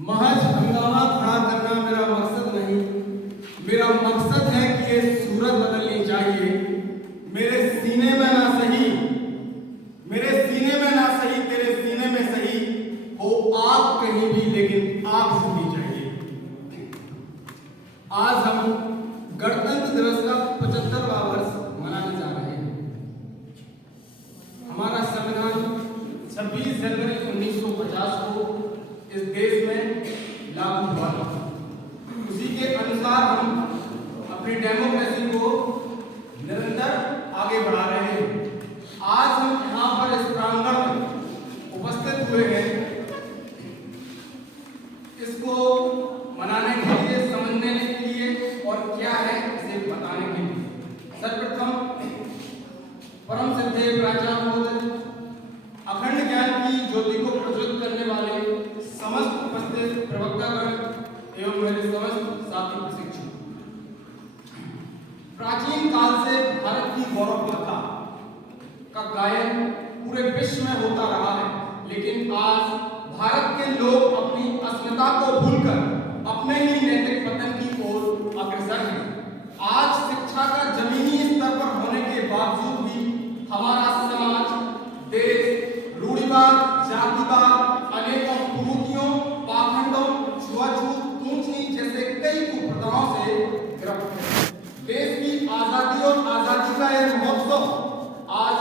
महज हंगामा खड़ा करना मेरा मकसद नहीं। मेरा मकसद है कि ये सूरत बदलनी चाहिए। मेरे सीने में ना सही, मेरे सीने में ना सही, तेरे सीने में सही हो आग कहीं भी, लेकिन आग होनी चाहिए। आज हम गणतंत्र दिवस का 75वां वर्ष मनाने जा रहे हैं। हमारा संविधान 26 जनवरी 1950 को इस देश में लागू हुआ था। उसी के अनुसार हम अपनी डेमोक्रेसी को निरंतर आगे बढ़ा रहे हैं। आज हम यहाँ पर इस प्रांगण में उपस्थित हुए हैं इसको मनाने के लिए, समझने के लिए और क्या है इसे बताने के लिए। सर्वप्रथम परम श्रद्धेय प्राचार्य महोदय, अखंड ज्ञान की ज्योति को प्रज्वलित करने वाले समस्त उपस्थित प्रवक्तागण एवं मेरे समस्त साथी प्रशिक्षु, प्राचीन काल से भारत की गौरव गाथा का गायन पूरे विश्व में होता रहा है, लेकिन आज भारत के लोग अपनी अस्मिता को भूलकर अपने ही नैतिक पतन की ओर अग्रसर हैं। आज शिक्षा का जमीनी स्तर पर होने के बावजूद भी हमारा समाज, देश रूढ़िवाद, जातिवाद, अनेकों कुरीतियों, पाखंडों, छुआछूत, ऊंच नीच जैसे कई कुप्रथाओं से ग्रस्त है। देश की आजादी और आजादी का यह महोत्सव, आज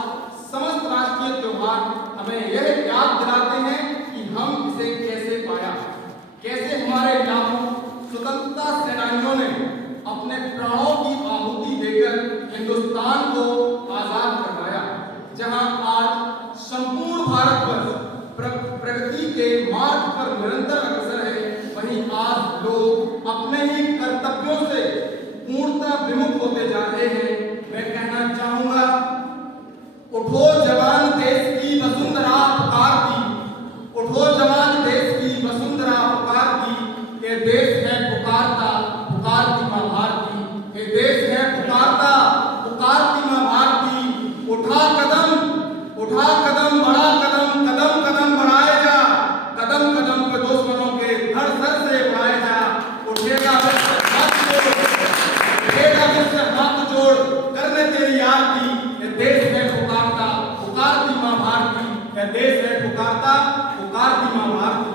समस्त राष्ट्रीय त्योहार हमें यह याद दिलाते हैं कि हम इसे कैसे पाया, कैसे हमारे लाखों स्वतंत्रता सेनानियों ने अपने प्राणों की आहुति देकर हिंदुस्तान को आजाद करवाया। जहां आज संपूर्ण भारतवर्ष प्रगति के मार्ग पर निरंतर अग्रसर है, वहीं आज लोग अपने ही कर्तव्यों से पूर्णतः विमुख होते जा रहे हैं। मैं कहना चाहूंगा, उठो जवान देश की वसुंधरा पुकार दी, उठो जवान देश की वसुंधरा पुकार दी। ये देश है पुकारता, पुकारती मां भारती। ये देश है पुकारता, पुकारती मां भारती। उठा कदम बढ़ा कदम, कदम कदम बढ़ाए जा, कदम कदम पे दुश्मनों के धड़ धड़ से बढ़ाए जा। उठेगा हाथ जोड़ करने तेरी आरती। ये देश है पुकारता, पुकारती मां भारती। ये देश है पुकारता, पुकारती मां भारती।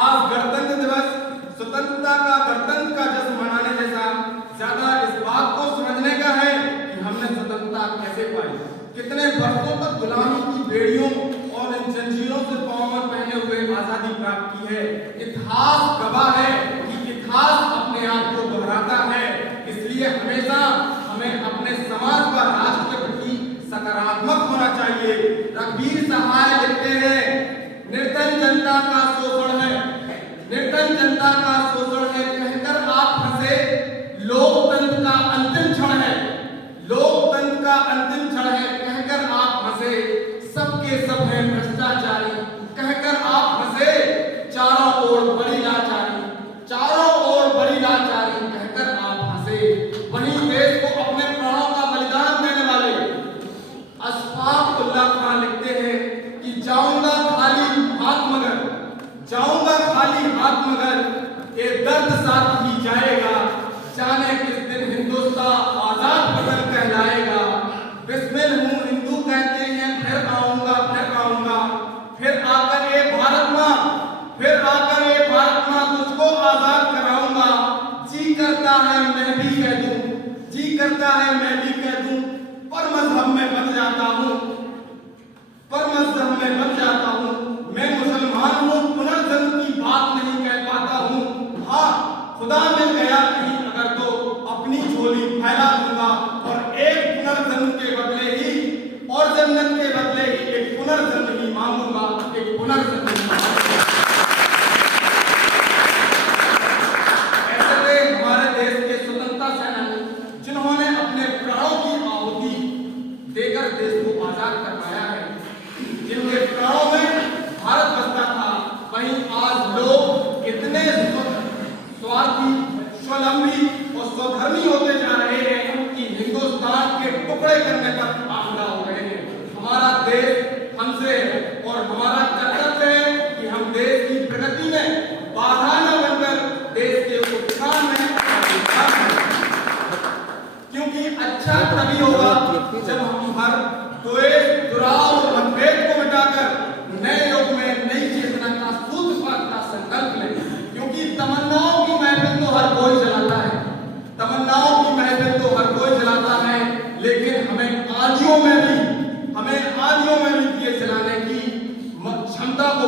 आज गणतंत्र दिवस, स्वतंत्रता का, गणतंत्र का जश्न मनाने जैसा ज्यादा इस बात को समझने का है कि हमने स्वतंत्रता कैसे पाई, कितने वर्षों तक गुलामी की बेड़ियों और इन जंजीरों से पांव में पहने हुए आजादी प्राप्त की है। इतिहास गवाह है कि इतिहास अपने आप को दोहराता है। इसलिए हमेशा हमें अपने समाज व राष्ट्र के प्रति सकारात्मक होना चाहिए। रघुवीर सहाय लिखते हैं, निर्धन जनता का शोषण है, निर्धन जनता का शोषण है कहकर आप फंसे, लोकतंत्र का अंतिम क्षण है, लोकतंत्र का अंतिम क्षण है कहकर आप फंसे। सबके सब हैं भ्रष्टाचारी कहकर आप फंसे, चारों ओर बड़ी लाचारी, चारों ओर बड़ी लाचारी कहकर आप फंसे। वहीं देश को अपने प्राणों का बलिदान देने वाले अशफाक उल्लाह खान लिखते हैं कि जाऊंगा खाली हाथ मगर, जाऊंगा खाली हाथ मगर, ये दर्द साथ ही जाएगा। जाने किस दिन हिंदुस्तान आजाद वतन कहलाएगा। बिस्मिल हूँ हिंदू कहते हैं, फिर आऊंगा, फिर आऊंगा, फिर आकर ये भारत माँ, फिर आकर ये भारत माँ तुझको आजाद कराऊंगा। जी करता है मैं भी कह दूं, जी करता है मैं भी कह दूं, पर मजहब में बन जाता हूँ, पर मजहब में बन जाता हूँ। मैं मुसलमान हूँ, पुनर्जन्म की बात नहीं कह पाता हूँ। हाँ, खुदा मिल गया कहीं अगर तो अपनी झोली फैला दूंगा और एक पुनर्जन्म के बदले ही, और जन्नत के बदले ही एक पुनर्जन्म ही मांगूंगा, एक पुनर्जन्म ही मांगूंगा। ऐसे थे हमारे देश के स्वतंत्रता सेनानी जिन्होंने अपने प्राणों की आहुति देकर देश को आजाद करवाया है, जिनके प्राणों में भारत बसता था। वहीं आज लोग इतने स्वार्थी, स्वलंबी और स्वधर्मी होते जा रहे हैं कि हिंदुस्तान के टुकड़े करने पर आमदा हो रहे हैं। हमारा देश हमसे है और हमारा कर्तव्य है कि हम देश की प्रगति में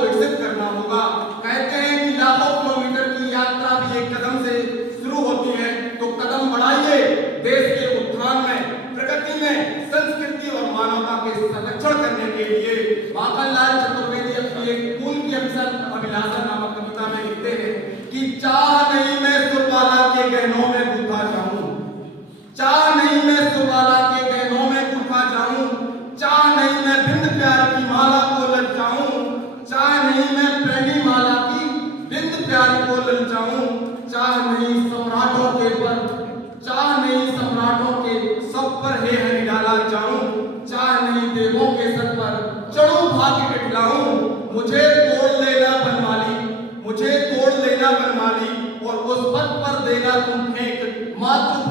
विकसित करना होगा। कहते हैं कि लाखों किलोमीटर की यात्रा भी एक कदम से शुरू होती है, तो कदम बढ़ाइए देश के उत्थान में, प्रगति में, संस्कृति और मानवता के संरक्षण करने के लिए। माखनलाल चतुर्वेदी अपनी एक फूल की अभिलाषा नामक कविता में लिखते हैं कि चाह नहीं मैं सुरबाला के गहनों में गुथा जाऊं, चाह नहीं मैं सुरबाला के गहनों में गुथा जाऊं, चाह नहीं मैं बिंद प्यार की माला को ललचाऊं, चाह नहीं मैं प्रेमी माला की बिंद प्यार को ललचाऊं, चाह नहीं सम्राटों के पर, चाह नहीं सम्राटों के सब पर हे हरि डाला जाऊं, चाह नहीं देवों के सर पर चढ़ूं भाग्य कटलाऊं, मुझे तोड़ लेना बनमाली, मुझे तोड़ लेना बनमाली, और उस पथ पर देना तुम फेंक मातृ